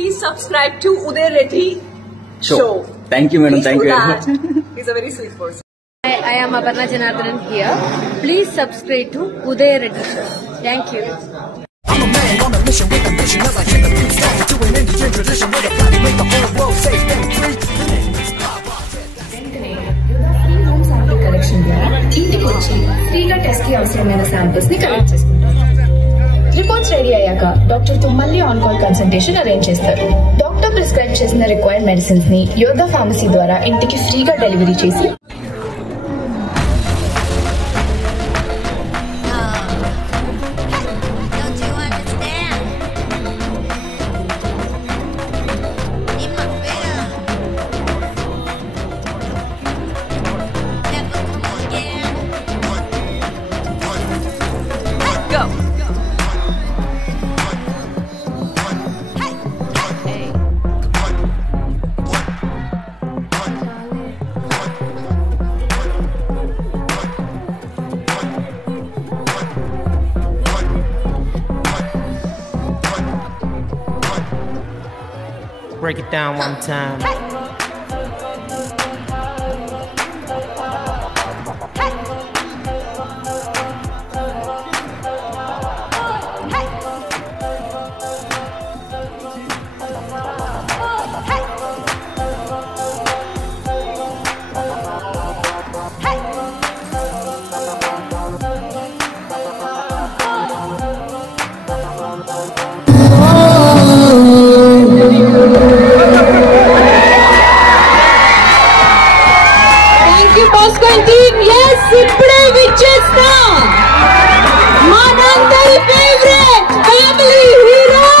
please subscribe to Uday Reddy Show. Thank you, madam. Thank you. He's a very sweet person. I am Aparna Janardhanan here. Please subscribe to Uday Reddy Show. Thank you. I'm a man on a mission with a mission as I hit the beat start doing Indian tradition with a plan to make the whole world safe and free. Free home sample collection ద్వారా ఇంటికి వచ్చి ఫ్రీగా test కి అవసరమైన samples ని collect చేసుకుంటారు. Reports ready అయ్యాక doctor తో మళ్ళీ ఆన్ కాల్ కన్సల్టేషన్ అరేంజ్ చేస్తారు. డాక్టర్ ప్రిస్క్రైబ్ చేసిన రిక్వైర్డ్ మెడిసిన్స్ ని యోధా ఫార్మసీ ద్వారా ఇంటికి ఫ్రీగా డెలివరీ చేసి Break it down one time. ఇప్పుడే విచ్చేస్తా మనందరి ఫేవరెట్ ఫ్యామిలీ హీరో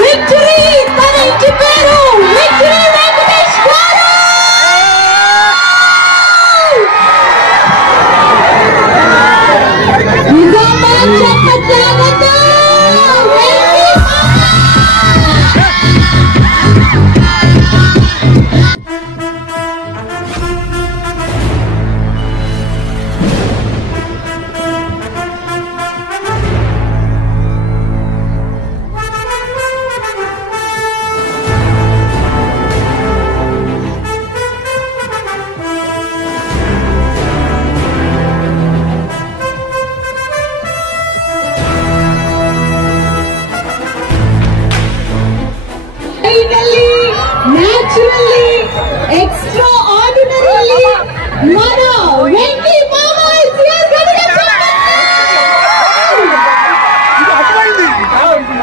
విక్టరీ, తన ఇంటి పేరు విక్టరీ వెంకటేష్ గారు. Nizamabad చెప్పట్లేదంతా naturally, extraordinarily, mana Venki Mama is here.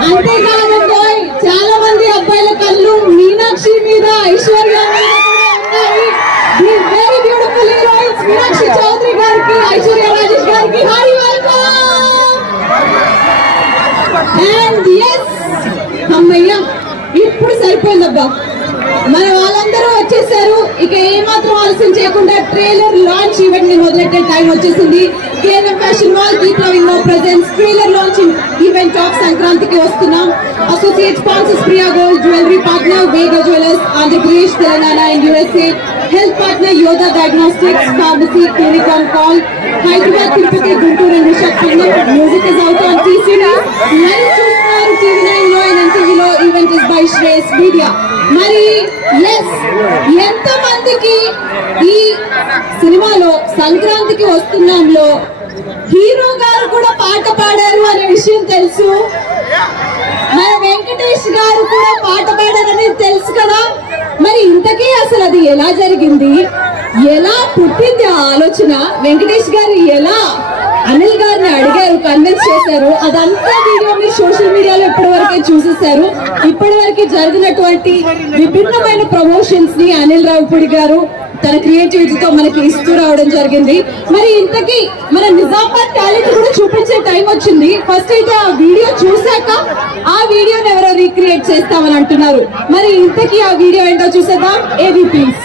అంతేకాదండి, చాలా మంది అబ్బాయిల కళ్ళు మీనాక్షి మీద, ఐశ్వర్య మీద ఉన్నాయి. The very beautiful heroines Meenakshi Chaudhary గారికి, ఐశ్వర్య రాజేష్ గారికి హాయ్ వెల్కమ్. అండ్ ఎస్, అమ్మయ్య ఇప్పుడు సరిపోయిందబ్బా, మన వాళ్ళందరూ వచ్చేసారు. ఇక ఏమాత్రం ఆలస్యం చేయకుండా ట్రైలర్ లాంచ్ ఈవెంట్ ని మొదలెట్టే టైం వచ్చేసింది. కేఎన్ఎం ఫ్యాషన్ మాల్ దీప్ లవింగ్ నో presents trailer launching event of సంక్రాంతికి వస్తున్నాం. Associate sponsors Priya gold, jewellery partner Vega jewellers, Andhra Pradesh, Telangana and USA, health partner Yodha diagnostics, pharmacy, clinic on call, Hyderabad, Tirupati, Guntur and Visakhapatnam. Music is out on T series. Live చూస్తున్నారు TV9 లో and NTVలో. Event is by Shreyas media. మరి yes, ఎంత మందికి ఈ సినిమాలో సంక్రాంతికి వస్తున్నాంలో హీరో గారు కూడా పాట పాడారు అనే విషయం తెలుసు? మన వెంకటేష్ గారు కూడా పాట పాడారని తెలుసు కదా. మరి ఇంతకీ అసలు అది ఎలా జరిగింది, ఎలా పుట్టింది ఆ ఆలోచన, వెంకటేష్ గారు ఎలా అనిల్ గారిని అడిగారు, కన్విన్స్ చేశారు, అదంతా వీడియో మీరు సోషల్ మీడియాలో ఇప్పటి వరకే చూసేశారు. ఇప్పటి వరకు జరిగినటువంటి విభిన్నమైన ప్రమోషన్స్ ని అనిల్ రావుపూడి గారు తన క్రియేటివిటీతో మనకి ఇస్తూ రావడం జరిగింది. మరి ఇంతకీ మన నిజామాబాద్ టాలెంట్ కూడా చూపించే టైం వచ్చింది. ఫస్ట్ అయితే ఆ వీడియో చూశాక ఆ వీడియోని ఎవరో రీక్రియేట్ చేస్తామని అంటున్నారు. మరి ఇంతకీ ఆ వీడియో ఏంటో చూసేద్దాం. ఏవి ప్లీజ్.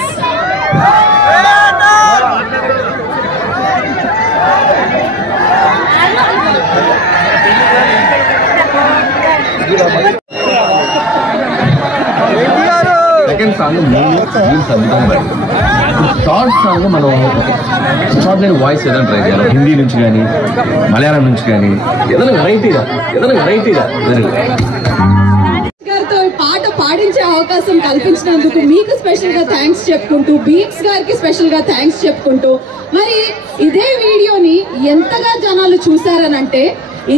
సెకండ్ సాంగ్ అద్భుతంగా థర్డ్ సాంగ్ మనం ఎక్స్ట్రాడినరీ వాయిస్ ఏదైనా ట్రై చేయాలి. హిందీ నుంచి కానీ, మలయాళం నుంచి కానీ, ఏదైనా వెరైటీగా గారితో పాట పాడించే అవకాశం కల్పించినందుకు మీకు స్పెషల్ గా థ్యాంక్స్ చెప్పుకుంటూ, బీట్స్ గారికి స్పెషల్ గా థ్యాంక్స్ చెప్పుకుంటూ, మరి ఇదే వీడియోని ఎంతగా జనాలు చూసారనంటే,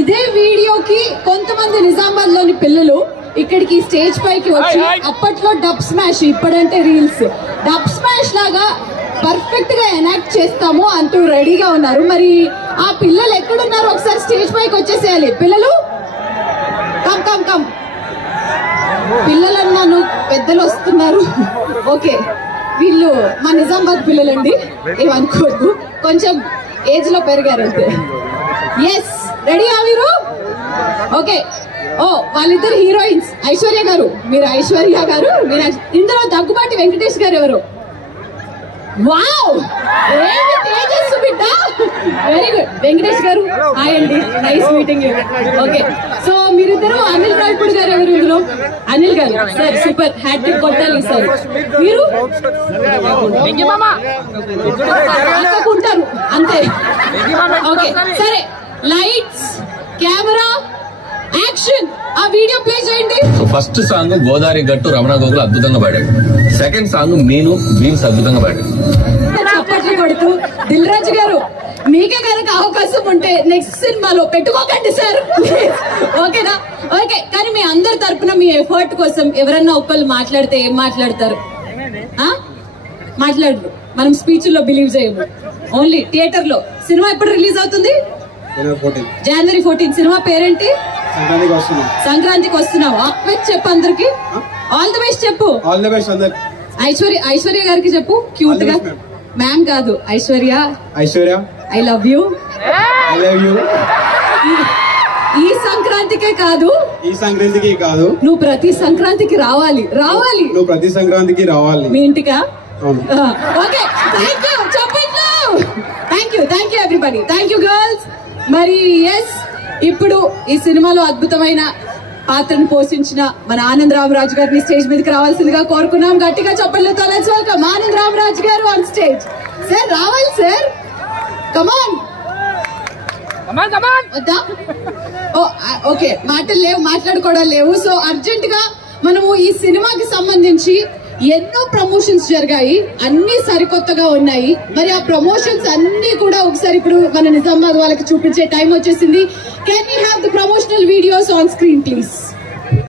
ఇదే వీడియోకి కొంతమంది నిజామాబాద్ లోని పిల్లలు ఇక్కడికి స్టేజ్ పైకి వచ్చి అప్పట్లో డబ్ స్మాష్, ఇప్పుడంటే రీల్స్, డబ్ స్మాష్ లాగా పర్ఫెక్ట్ గా ఎనాక్ట్ చేస్తాము అంటూ రెడీగా ఉన్నారు. మరి ఆ పిల్లలు ఎక్కడున్నారు? ఒకసారి స్టేజ్ పైకి వచ్చేసేయాలి. పిల్లలు కమ్ కమ్ కమ్. పిల్లలన్నాను, పెద్దలు వస్తున్నారు. ఓకే, వీళ్ళు మా నిజామాబాద్ పిల్లలండి, ఏమనుకోవద్దు, కొంచెం ఏజ్ లో పెరిగారు అంతే. ఎస్, రెడీయా మీరు? ఓకే. ఓ, వాళ్ళిద్దరు హీరోయిన్స్. ఐశ్వర్య గారు, మీరు ఐశ్వర్య గారు, ఇందులో దగ్గుబాటి వెంకటేష్ గారు ఎవరు? వావ్, తేజస్సు బిడ్డ, వెరీ గుడ్. వెంకటేష్ గారు హాయ్ అండి, nice meeting you. Okay, so మీరిద్దరు అనిల్ రాయపూడి గారు ఎవరు ఇందులో? అనిల్ గారు, సార్ సూపర్, హ్యాట్రిక్ కొట్టాలి సార్. మీరు ఉంటారు అంతే. ఓకే, సరే, లైట్స్, కెమెరా, యాక్షన్. ఆ వీడియో ప్లే చేయండి. ఫస్ట్ సాంగ్ గోదావరి గట్టు రమణ గోగులు అద్భుతంగా పాడాడు. సెకండ్ సాంగ్ నేను బీమ్స్ అద్భుతంగా పాడాడు. చప్పట్లు కొడుతూ, దిల్ రాజు గారు మీకే కనుక అవకాశం ఉంటే నెక్స్ట్ సినిమాలో పెట్టుకోకండి సార్, ఓకేనా? ఓకే, కానీ మీ అందరి తరపున మీ ఎఫర్ట్ కోసం ఎవరన్నా ఒక్కళ్ళు మాట్లాడితే ఏం మాట్లాడతారు? మాట్లాడరు. మనం స్పీచ్ లో బిలీవ్ చేయము, ఓన్లీ థియేటర్ లో. సినిమా ఎప్పుడు రిలీజ్ అవుతుంది? జనవరి 14. సినిమా పేరేంటి? సంక్రాంతికి వస్తున్నావు. ఆల్ చెప్పు అందరికి, ఆల్ ది బెస్ట్ చెప్పు. ఆల్ ది బెస్ట్ అందరికి. ఐశ్వర్య గారికి చెప్పు క్యూట్ గా. మ్యామ్ కాదు, ఐశ్వర్య. I love you. ఈ సంక్రాంతికే కాదు, నువ్వు ప్రతి సంక్రాంతికి రావాలి. మీ ఇంటికా? Okay, thank you. చెప్పండి. Thank you everybody. Thank you girls. మరి ఎస్, ఇప్పుడు ఈ సినిమాలో అద్భుతమైన పాత్రను పోషించిన మన ఆనంద్ రామరాజు గారిని స్టేజ్ మీదకి రావాల్సిందిగా కోరుకున్నాం. గట్టిగా చెప్పండితో లెట్స్ వెల్కమ్ ఆనంద్ రామరాజు గారు ఆన్ స్టేజ్. సార్ రావాలి సార్, కమాన్. వద్దా? ఓకే, మాటలు లేవు, మాట్లాడుకోవడం లేవు. సో అర్జెంట్ గా మనము ఈ సినిమాకి సంబంధించి ఎన్నో ప్రమోషన్స్ జరిగాయి, అన్ని సరికొత్తగా ఉన్నాయి. మరి ఆ ప్రమోషన్స్ అన్ని కూడా ఒకసారి ఇప్పుడు మన నిజామాబాద్ వాళ్ళకి చూపించే టైం వచ్చేసింది. Can we have the promotional videos on screen please?